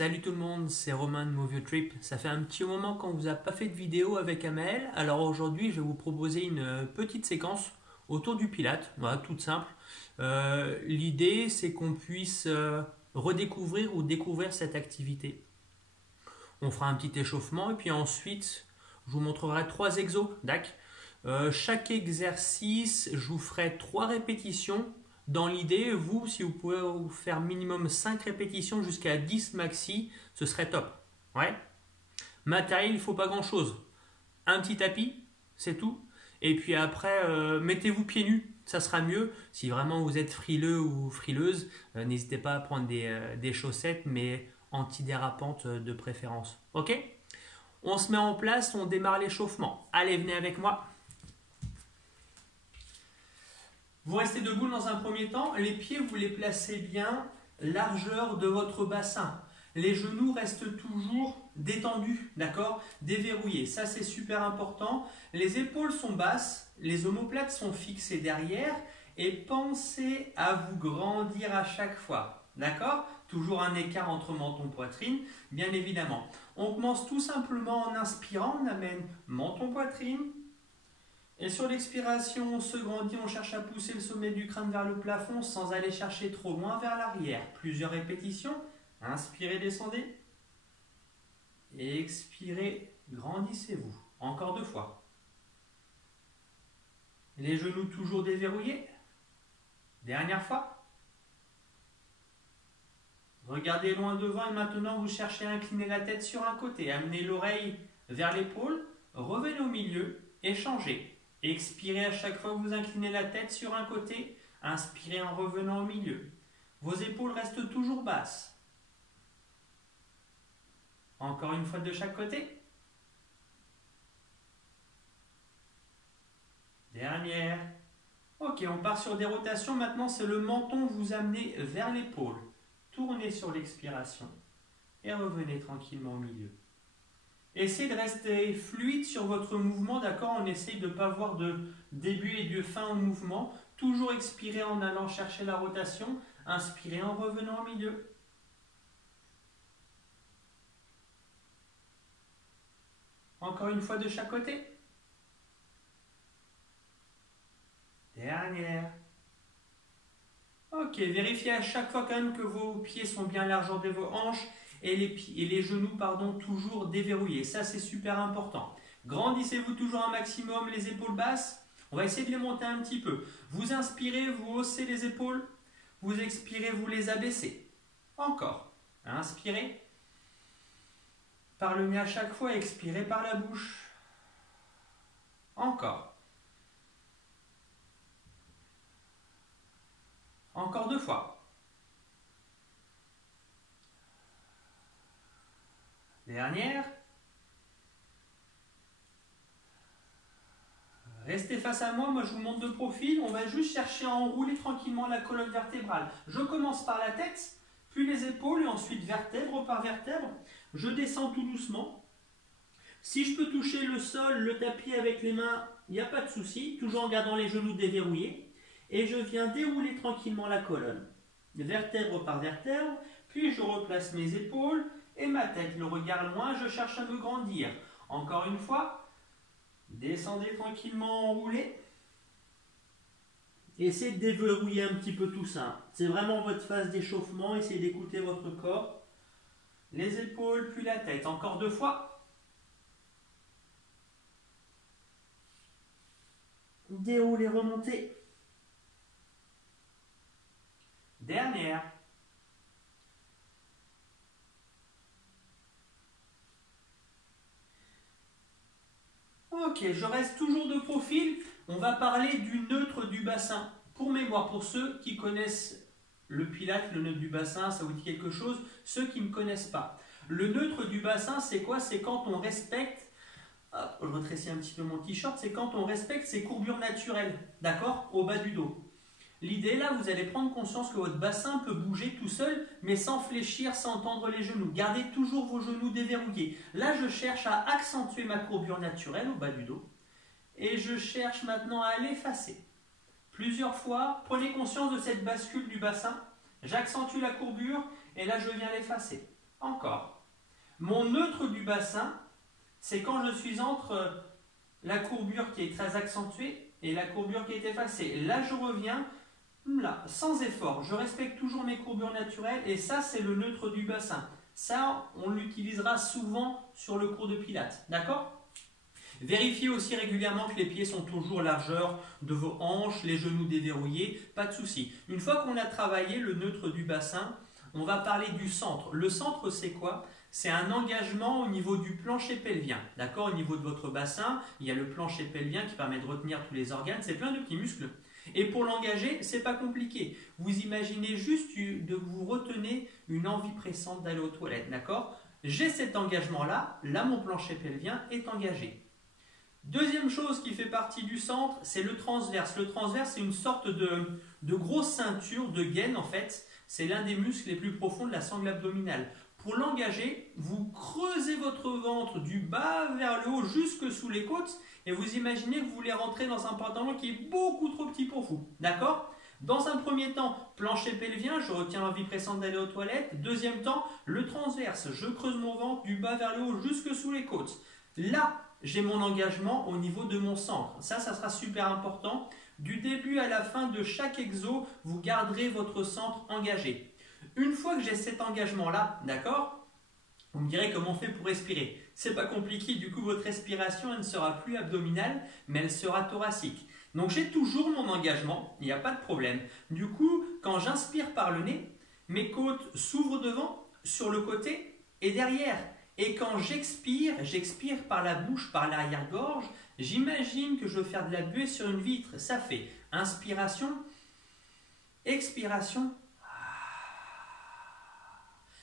Salut tout le monde, c'est Romain de Movio Trip. Ça fait un petit moment qu'on vous a pas fait de vidéo avec Amael. Alors aujourd'hui, je vais vous proposer une petite séquence autour du Pilate. Voilà, toute simple. L'idée, c'est qu'on puisse redécouvrir ou découvrir cette activité. On fera un petit échauffement et puis ensuite, je vous montrerai 3 exos, d'accord. Chaque exercice, je vous ferai 3 répétitions. Dans l'idée, vous, si vous pouvez vous faire minimum 5 répétitions jusqu'à 10 maxi, ce serait top. Ouais. Matériel, il ne faut pas grand chose. Un petit tapis, c'est tout. Et puis après, mettez-vous pieds nus, ça sera mieux. Si vraiment vous êtes frileux ou frileuse, n'hésitez pas à prendre des chaussettes, mais antidérapantes de préférence. Ok? On se met en place, on démarre l'échauffement. Allez, venez avec moi. Vous restez debout dans un premier temps, les pieds vous les placez bien largeur de votre bassin. Les genoux restent toujours détendus, d'accord? Déverrouillés, ça c'est super important. Les épaules sont basses, les omoplates sont fixées derrière et pensez à vous grandir à chaque fois, d'accord? Toujours un écart entre menton-poitrine, bien évidemment. On commence tout simplement en inspirant, on amène menton-poitrine. Et sur l'expiration, on se grandit, on cherche à pousser le sommet du crâne vers le plafond sans aller chercher trop loin vers l'arrière. Plusieurs répétitions. Inspirez, descendez. Expirez, grandissez-vous. Encore 2 fois. Les genoux toujours déverrouillés. Dernière fois. Regardez loin devant et maintenant vous cherchez à incliner la tête sur un côté. Amenez l'oreille vers l'épaule. Revenez au milieu et changez. Expirez à chaque fois que vous inclinez la tête sur un côté. Inspirez en revenant au milieu. Vos épaules restent toujours basses. Encore une fois de chaque côté. Dernière. Ok, on part sur des rotations. Maintenant, c'est le menton, vous amenez vers l'épaule. Tournez sur l'expiration et revenez tranquillement au milieu. Essayez de rester fluide sur votre mouvement, d'accord? On essaye de ne pas avoir de début et de fin au mouvement. Toujours expirer en allant chercher la rotation. Inspirez en revenant au milieu. Encore une fois de chaque côté. Dernière. Ok, vérifiez à chaque fois quand même que vos pieds sont bien largeur de vos hanches. Et les genoux, toujours déverrouillés. Ça, c'est super important. Grandissez-vous toujours un maximum, les épaules basses. On va essayer de les monter un petit peu. Vous inspirez, vous haussez les épaules. Vous expirez, vous les abaissez. Encore. Inspirez. Par le nez à chaque fois, expirez par la bouche. Encore. Encore 2 fois. Dernière. Restez face à moi, moi je vous montre de profil. On va juste chercher à enrouler tranquillement la colonne vertébrale. Je commence par la tête, puis les épaules et ensuite vertèbre par vertèbre. Je descends tout doucement. Si je peux toucher le sol, le tapis avec les mains, il n'y a pas de souci, toujours en gardant les genoux déverrouillés. Et je viens dérouler tranquillement la colonne. Vertèbre par vertèbre, puis je replace mes épaules et ma tête, le regard loin, je cherche à me grandir. Encore une fois, descendez tranquillement, enroulez. Essayez de déverrouiller un petit peu tout ça. C'est vraiment votre phase d'échauffement, essayez d'écouter votre corps. Les épaules, puis la tête. Encore 2 fois. Déroulez, remontez. Dernière. Ok, je reste toujours de profil. On va parler du neutre du bassin. Pour mémoire, pour ceux qui connaissent le Pilate, le neutre du bassin, ça vous dit quelque chose? Ceux qui ne me connaissent pas. Le neutre du bassin, c'est quoi? C'est quand on respecte, hop, je rétrécis un petit peu mon t-shirt, c'est quand on respecte ses courbures naturelles, d'accord? Au bas du dos. L'idée là, vous allez prendre conscience que votre bassin peut bouger tout seul, mais sans fléchir, sans tendre les genoux. Gardez toujours vos genoux déverrouillés. Là, je cherche à accentuer ma courbure naturelle au bas du dos. Et je cherche maintenant à l'effacer. Plusieurs fois, prenez conscience de cette bascule du bassin. J'accentue la courbure et là, je viens l'effacer. Encore. Mon neutre du bassin, c'est quand je suis entre la courbure qui est très accentuée et la courbure qui est effacée. Là, je reviens là, sans effort. Je respecte toujours mes courbures naturelles et ça, c'est le neutre du bassin. Ça, on l'utilisera souvent sur le cours de pilates. D'accord ? Vérifiez aussi régulièrement que les pieds sont toujours largeur de vos hanches, les genoux déverrouillés, pas de souci. Une fois qu'on a travaillé le neutre du bassin, on va parler du centre. Le centre, c'est quoi ? C'est un engagement au niveau du plancher pelvien. D'accord ? Au niveau de votre bassin, il y a le plancher pelvien qui permet de retenir tous les organes. C'est plein de petits muscles. Et pour l'engager, c'est pas compliqué. Vous imaginez juste de vous retenez une envie pressante d'aller aux toilettes. D'accord ? J'ai cet engagement-là. Là, mon plancher pelvien est engagé. Deuxième chose qui fait partie du centre, c'est le transverse. Le transverse, c'est une sorte de grosse ceinture de gaine en fait. C'est l'un des muscles les plus profonds de la sangle abdominale. Pour l'engager, vous creusez votre ventre du bas vers le haut jusque sous les côtes et vous imaginez que vous voulez rentrer dans un pantalon qui est beaucoup trop petit pour vous. D'accord ? Dans un premier temps, plancher pelvien, je retiens l'envie pressante d'aller aux toilettes. Deuxième temps, le transverse, je creuse mon ventre du bas vers le haut jusque sous les côtes. Là, j'ai mon engagement au niveau de mon centre. Ça sera super important. Du début à la fin de chaque exo, vous garderez votre centre engagé. Une fois que j'ai cet engagement-là, d'accord, vous me direz comment on fait pour respirer. C'est pas compliqué, du coup votre respiration elle ne sera plus abdominale, mais elle sera thoracique. Donc j'ai toujours mon engagement, il n'y a pas de problème. Du coup, quand j'inspire par le nez, mes côtes s'ouvrent devant, sur le côté et derrière. Et quand j'expire par la bouche, par l'arrière-gorge, j'imagine que je veux faire de la buée sur une vitre. Ça fait inspiration, expiration.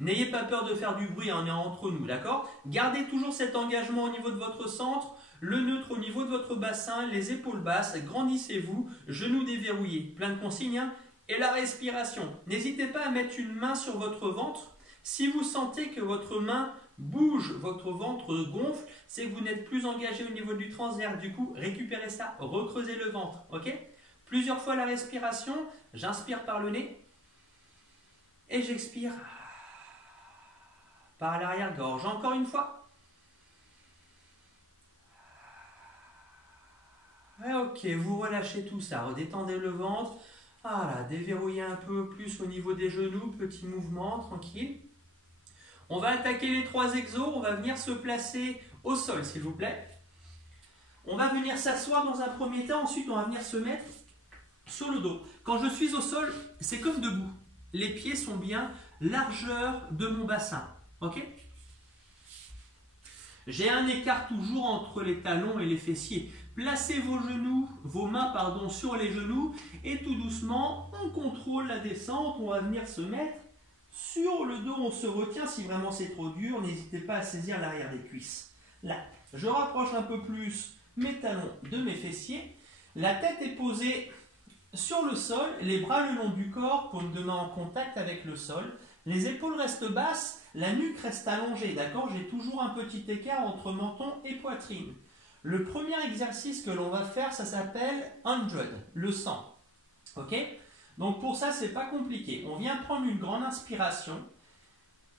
N'ayez pas peur de faire du bruit, on est entre nous, d'accord ? Gardez toujours cet engagement au niveau de votre centre, le neutre au niveau de votre bassin, les épaules basses, grandissez-vous, genoux déverrouillés, plein de consignes, hein ? Et la respiration. N'hésitez pas à mettre une main sur votre ventre. Si vous sentez que votre main bouge, votre ventre gonfle, c'est que vous n'êtes plus engagé au niveau du transverse. Du coup, récupérez ça, recreusez le ventre, ok ? Plusieurs fois la respiration, j'inspire par le nez et j'expire par l'arrière-gorge. Encore une fois. Et ok, vous relâchez tout ça, redétendez le ventre. Voilà, déverrouillez un peu plus au niveau des genoux, petit mouvement, tranquille. On va attaquer les 3 exos, on va venir se placer au sol s'il vous plaît. On va venir s'asseoir dans un premier temps, ensuite on va venir se mettre sur le dos. Quand je suis au sol, c'est comme debout. Les pieds sont bien largeur de mon bassin. Ok ? J'ai un écart toujours entre les talons et les fessiers. Placez vos mains sur les genoux et tout doucement, on contrôle la descente. On va venir se mettre sur le dos, on se retient. Si vraiment c'est trop dur, n'hésitez pas à saisir l'arrière des cuisses. Là, je rapproche un peu plus mes talons de mes fessiers. La tête est posée sur le sol, les bras le long du corps, paume de main en contact avec le sol. Les épaules restent basses, la nuque reste allongée, d'accord ? J'ai toujours un petit écart entre menton et poitrine. Le premier exercice que l'on va faire, ça s'appelle 100, le 100. Ok ? Donc pour ça, c'est pas compliqué. On vient prendre une grande inspiration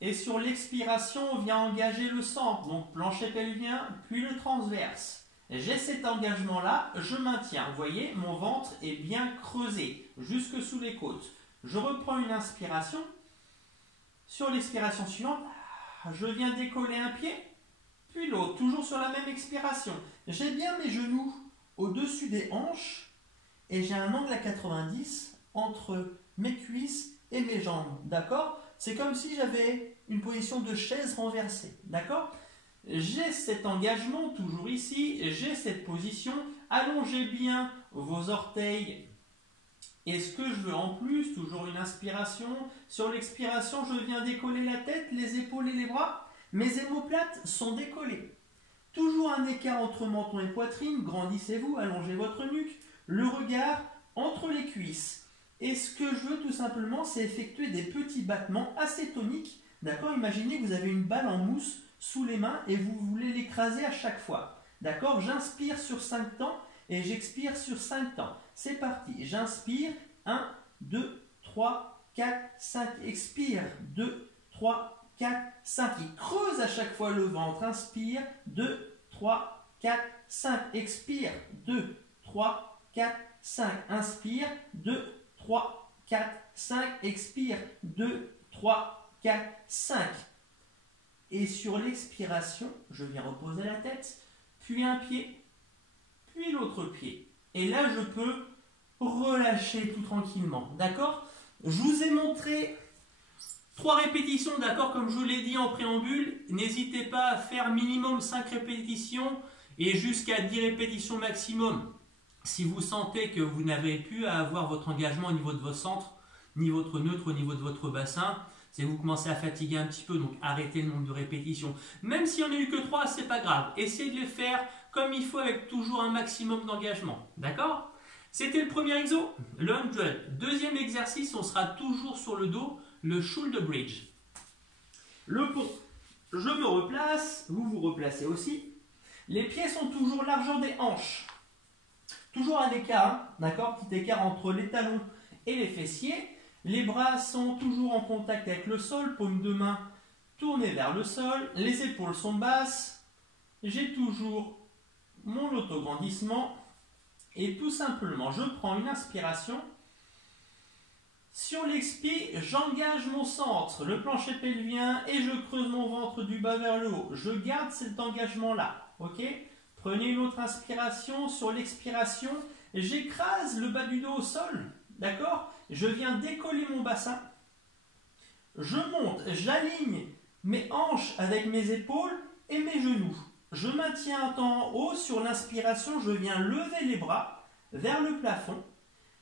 et sur l'expiration, on vient engager le centre. Donc plancher pelvien, puis le transverse. J'ai cet engagement-là, je maintiens. Vous voyez, mon ventre est bien creusé, jusque sous les côtes. Je reprends une inspiration. Sur l'expiration suivante, je viens décoller un pied, puis l'autre, toujours sur la même expiration. J'ai bien mes genoux au-dessus des hanches et j'ai un angle à 90 entre mes cuisses et mes jambes, d'accord ? C'est comme si j'avais une position de chaise renversée, d'accord ? J'ai cet engagement, toujours ici, j'ai cette position, allongez bien vos orteils. Et ce que je veux en plus, toujours une inspiration, sur l'expiration, je viens décoller la tête, les épaules et les bras. Mes omoplates sont décollées. Toujours un écart entre menton et poitrine, grandissez-vous, allongez votre nuque, le regard entre les cuisses. Et ce que je veux tout simplement, c'est effectuer des petits battements assez toniques. D'accord ? Imaginez que vous avez une balle en mousse sous les mains et vous voulez l'écraser à chaque fois. D'accord ? J'inspire sur 5 temps et j'expire sur 5 temps. C'est parti. J'inspire. 1, 2, 3, 4, 5. Expire. 2, 3, 4, 5. Il creuse à chaque fois le ventre. Inspire, 2, 3, 4, 5. Expire, 2, 3, 4, 5. Inspire, 2, 3, 4, 5. Expire, 2, 3, 4, 5. Et sur l'expiration, je viens reposer la tête, puis un pied, puis l'autre pied. Et là, je peux relâcher tout tranquillement. D'accord? Je vous ai montré 3 répétitions, d'accord? Comme je vous l'ai dit en préambule, n'hésitez pas à faire minimum 5 répétitions et jusqu'à 10 répétitions maximum. Si vous sentez que vous n'avez plus à avoir votre engagement au niveau de votre centre, ni votre neutre au niveau de votre bassin, c'est que vous commencez à fatiguer un petit peu, donc arrêtez le nombre de répétitions. Même si on n'a eu que 3, c'est pas grave. Essayez de les faire comme il faut avec toujours un maximum d'engagement. D'accord? C'était le premier exo, le 100. Deuxième exercice, on sera toujours sur le dos, le shoulder bridge. Le pont. Je me replace, vous vous replacez aussi. Les pieds sont toujours largeur des hanches. Toujours un écart, hein, d'accord? Petit écart entre les talons et les fessiers. Les bras sont toujours en contact avec le sol, paume de main tournée vers le sol. Les épaules sont basses. J'ai toujours mon autograndissement. Et tout simplement, je prends une inspiration. Sur l'expire, j'engage mon centre, le plancher pelvien, et je creuse mon ventre du bas vers le haut. Je garde cet engagement-là. Ok? Prenez une autre inspiration. Sur l'expiration, j'écrase le bas du dos au sol. D'accord? Je viens décoller mon bassin. Je monte, j'aligne mes hanches avec mes épaules et mes genoux. Je maintiens un temps en haut. Sur l'inspiration, je viens lever les bras vers le plafond.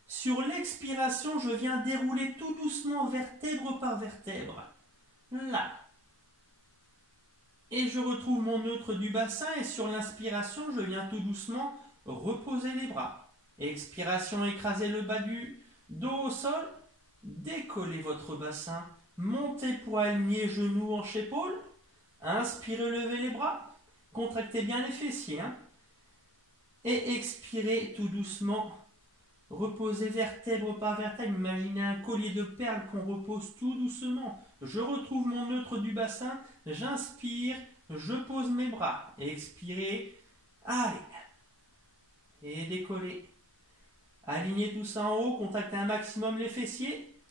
Sur l'expiration, je viens dérouler tout doucement vertèbre par vertèbre. Là. Et je retrouve mon neutre du bassin et sur l'inspiration, je viens tout doucement reposer les bras. Expiration, écraser le bas du dos au sol. Décollez votre bassin. Montez pour aligner genoux, hanches, épaules. Inspirez, levez les bras. Contractez bien les fessiers. Hein. Et expirez tout doucement. Reposez vertèbre par vertèbre. Imaginez un collier de perles qu'on repose tout doucement. Je retrouve mon neutre du bassin. J'inspire. Je pose mes bras. Expirez. Allez. Et décollez. Alignez tout ça en haut. Contractez un maximum les fessiers.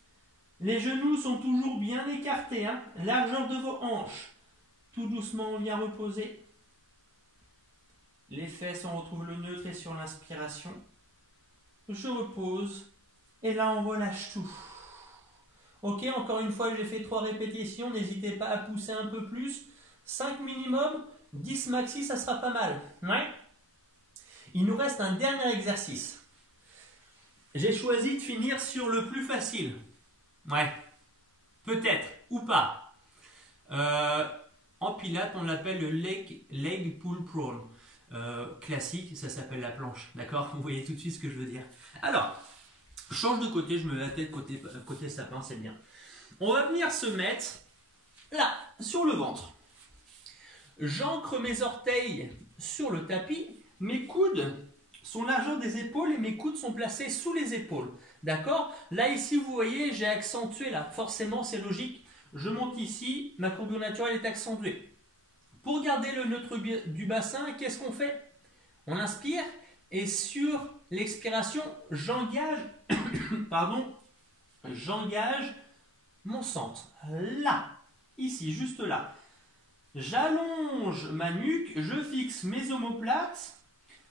Les genoux sont toujours bien écartés. Hein. Largeur de vos hanches. Tout doucement, on vient reposer. Les fesses, on retrouve le neutre et sur l'inspiration. Je repose. Et là, on relâche tout. Ok, encore une fois, j'ai fait 3 répétitions. N'hésitez pas à pousser un peu plus. 5 minimum, 10 maxi, ça sera pas mal. Ouais. Il nous reste un dernier exercice. J'ai choisi de finir sur le plus facile. Ouais. Peut-être, ou pas. En pilates, on l'appelle le leg pull prone. Classique, ça s'appelle la planche. D'accord? Vous voyez tout de suite ce que je veux dire. Alors, je change de côté, je me mets la tête côté sapin, c'est bien. On va venir se mettre là, sur le ventre. J'ancre mes orteils sur le tapis. Mes coudes sont largeur des épaules et mes coudes sont placés sous les épaules. D'accord? Là, ici, vous voyez, j'ai accentué là. Forcément, c'est logique. Je monte ici, ma courbure naturelle est accentuée. Pour garder le neutre du bassin, qu'est-ce qu'on fait? On inspire et sur l'expiration, j'engage mon centre. Là, ici, juste là. J'allonge ma nuque, je fixe mes omoplates,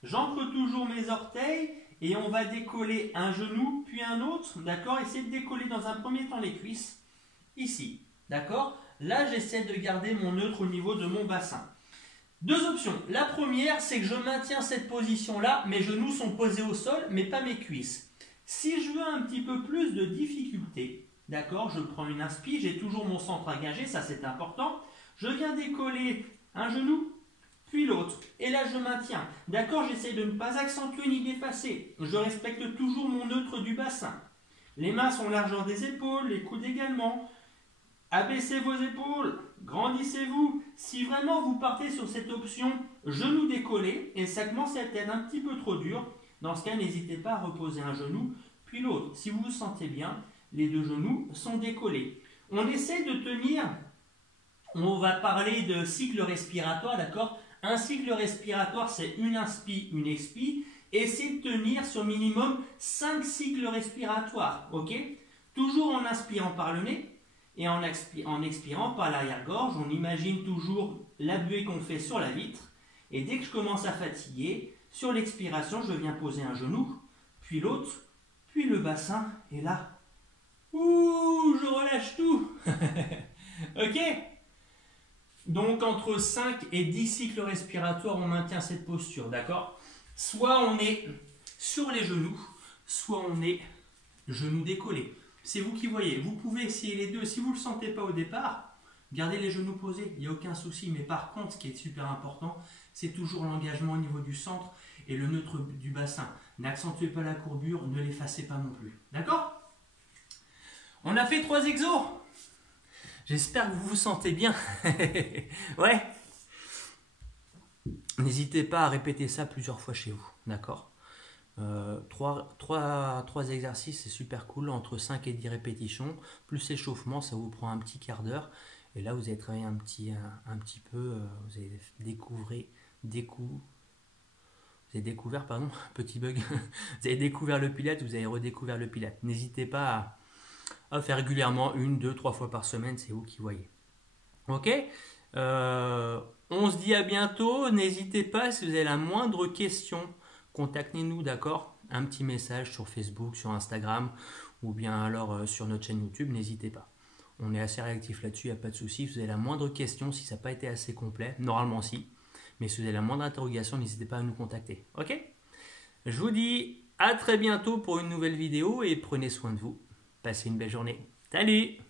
j'ancre toujours mes orteils et on va décoller un genou puis un autre. D'accord? Essayez de décoller dans un premier temps les cuisses. Ici. D'accord? Là, j'essaie de garder mon neutre au niveau de mon bassin. 2 options. La première, c'est que je maintiens cette position-là. Mes genoux sont posés au sol, mais pas mes cuisses. Si je veux un petit peu plus de difficulté, d'accord, je prends une inspi, j'ai toujours mon centre engagé, ça c'est important. Je viens décoller un genou, puis l'autre. Et là, je maintiens. D'accord, j'essaie de ne pas accentuer ni d'effacer. Je respecte toujours mon neutre du bassin. Les mains sont largeur des épaules, les coudes également. Abaissez vos épaules, grandissez-vous. Si vraiment vous partez sur cette option genou décollé et ça commence à être un petit peu trop dur, dans ce cas, n'hésitez pas à reposer un genou puis l'autre. Si vous vous sentez bien, les 2 genoux sont décollés. On essaie de tenir on va parler de cycle respiratoire, d'accord? Un cycle respiratoire, c'est une inspi, une expi. Essayez de tenir sur minimum 5 cycles respiratoires, ok? Toujours en inspirant par le nez et en expirant par l'arrière-gorge. On imagine toujours la buée qu'on fait sur la vitre. Et dès que je commence à fatiguer, sur l'expiration, je viens poser un genou, puis l'autre, puis le bassin. Et là, ouh, je relâche tout. Ok? Donc entre 5 et 10 cycles respiratoires, on maintient cette posture, d'accord? Soit on est sur les genoux, soit on est genoux décollés. C'est vous qui voyez. Vous pouvez essayer les deux. Si vous ne le sentez pas au départ, gardez les genoux posés, il n'y a aucun souci. Mais par contre, ce qui est super important, c'est toujours l'engagement au niveau du centre et le neutre du bassin. N'accentuez pas la courbure, ne l'effacez pas non plus. D'accord? On a fait 3 exos. J'espère que vous vous sentez bien. Ouais. N'hésitez pas à répéter ça plusieurs fois chez vous. D'accord? 3 exercices, c'est super cool. Entre 5 et 10 répétitions. Plus échauffement, ça vous prend un petit quart d'heure. Et là, vous avez travaillé un petit peu. Vous avez découvert, pardon, petit bug. Vous avez découvert le Pilates, vous avez redécouvert le Pilates. N'hésitez pas à faire régulièrement 1, 2, 3 fois par semaine, c'est vous qui voyez. Ok, on se dit à bientôt. N'hésitez pas, si vous avez la moindre question, contactez-nous, d'accord? Un petit message sur Facebook, sur Instagram, ou bien alors sur notre chaîne YouTube, n'hésitez pas. On est assez réactif là-dessus, il n'y a pas de souci. Si vous avez la moindre question, si ça n'a pas été assez complet, normalement si, mais si vous avez la moindre interrogation, n'hésitez pas à nous contacter. Ok? Je vous dis à très bientôt pour une nouvelle vidéo et prenez soin de vous. Passez une belle journée. Salut!